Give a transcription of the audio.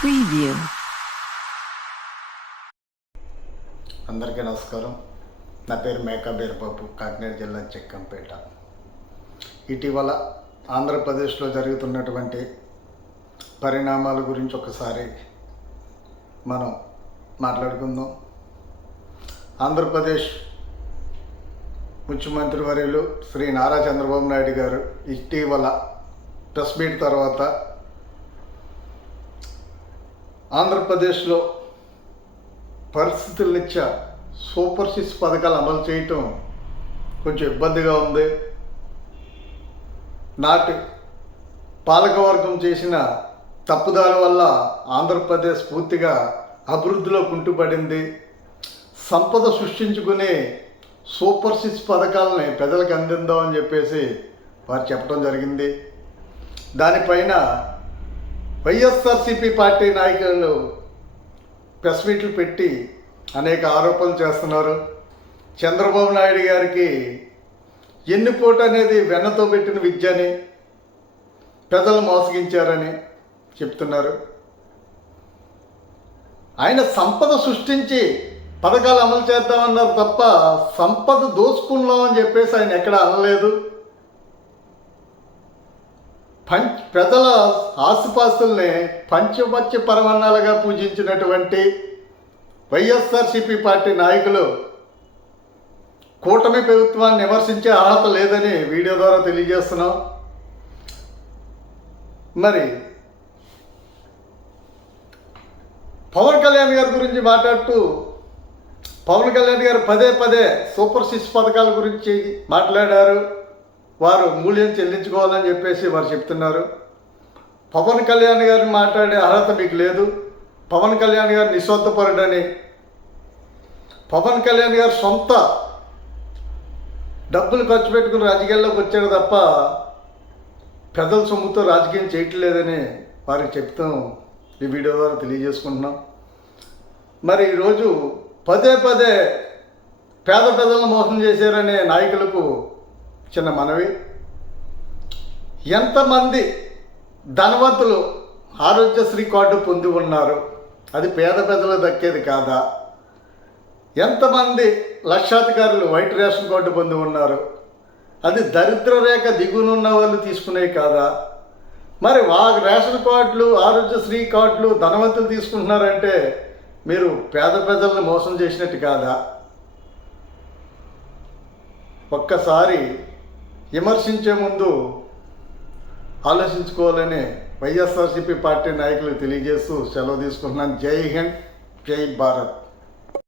Preview అందరికీ నమస్కారం. నా పేరు మేకా బీరబాబు కాకినాడ జిల్లా చెక్కంపేట. ఇటీవల ఆంధ్రప్రదేశ్లో జరుగుతున్నటువంటి పరిణామాల గురించి ఒకసారి మనం మాట్లాడుకుందాం. ఆంధ్రప్రదేశ్ ముఖ్యమంత్రి వర్యులు శ్రీ నారా చంద్రబాబు నాయుడు గారు ఇటీవల ప్రెస్ మీట్ తర్వాత ఆంధ్రప్రదేశ్లో పరిస్థితులనిచ్చా సూపర్ సిక్స్ పథకాలు అమలు చేయటం కొంచెం ఇబ్బందిగా ఉంది. నాటి పాలకవర్గం చేసిన తప్పుదాల వల్ల ఆంధ్రప్రదేశ్ పూర్తిగా అభివృద్ధిలో కుంటుపడింది. సంపద సృష్టించుకునే సూపర్ సిక్స్ పథకాలని ప్రజలకు అందిద్దామని చెప్పేసి వారు చెప్పడం జరిగింది. దానిపైన వైఎస్ఆర్సీపీ పార్టీ నాయకులు ప్రెస్ మీట్లు పెట్టి అనేక ఆరోపణలు చేస్తున్నారు. చంద్రబాబు నాయుడు గారికి ఎన్నిపోటు అనేది వెన్నతో పెట్టిన విద్యని ప్రజలు మోసగించారని చెప్తున్నారు. ఆయన సంపద సృష్టించి పథకాలు అమలు చేద్దామన్నారు తప్ప సంపద దోచుకున్నామని చెప్పేసి ఆయన ఎక్కడ అనలేదు. పంచ్ ప్రజల ఆసుపాస్తుల్ని పంచపచ్చ పరమన్నాలుగా పూజించినటువంటి వైఎస్ఆర్సిపి పార్టీ నాయకులు కూటమి ప్రభుత్వాన్ని విమర్శించే అర్హత లేదని వీడియో ద్వారా తెలియజేస్తున్నాం. మరి పవన్ కళ్యాణ్ గారి గురించి మాట్లాడుతూ పవన్ కళ్యాణ్ గారు పదే పదే సూపర్ సిక్స్ పథకాల గురించి మాట్లాడారు. వారు మూల్యం చెల్లించుకోవాలని చెప్పేసి వారు చెప్తున్నారు. పవన్ కళ్యాణ్ గారిని మాట్లాడే అర్హత మీకు లేదు. పవన్ కళ్యాణ్ గారు నిస్వార్థపరుడని పవన్ కళ్యాణ్ గారు సొంత డబ్బులు ఖర్చు పెట్టుకుని రాజకీయాల్లోకి వచ్చాడు తప్ప పెద్దల సొమ్ముతో రాజకీయం చేయట్లేదని వారికి చెప్తాం ఈ వీడియో ద్వారా తెలియజేసుకుంటున్నాం. మరి ఈరోజు పదే పదే పేద ప్రజలను మోసం చేశారనే నాయకులకు చిన్న మనవి. ఎంతమంది ధనవంతులు ఆరోగ్యశ్రీ కార్డు పొంది ఉన్నారు? అది పేద ప్రజలు దక్కేది కాదా? ఎంతమంది లక్షాధికారులు వైట్ రేషన్ కార్డు పొంది ఉన్నారు? అది దరిద్ర రేఖ దిగునున్న వాళ్ళు తీసుకునేవి కాదా? మరి వా రేషన్ కార్డులు ఆరోగ్యశ్రీ కార్డులు ధనవంతులు తీసుకుంటున్నారంటే మీరు పేద ప్రజలను మోసం చేసినట్టు కాదా? ఒక్కసారి విమర్శించే ముందు ఆలోచించుకోవాలని వైఎస్ఆర్సీపీ పార్టీ నాయకులు తెలియజేస్తూ సెలవు తీసుకుంటున్నాను. జై హింద్ జై భారత్.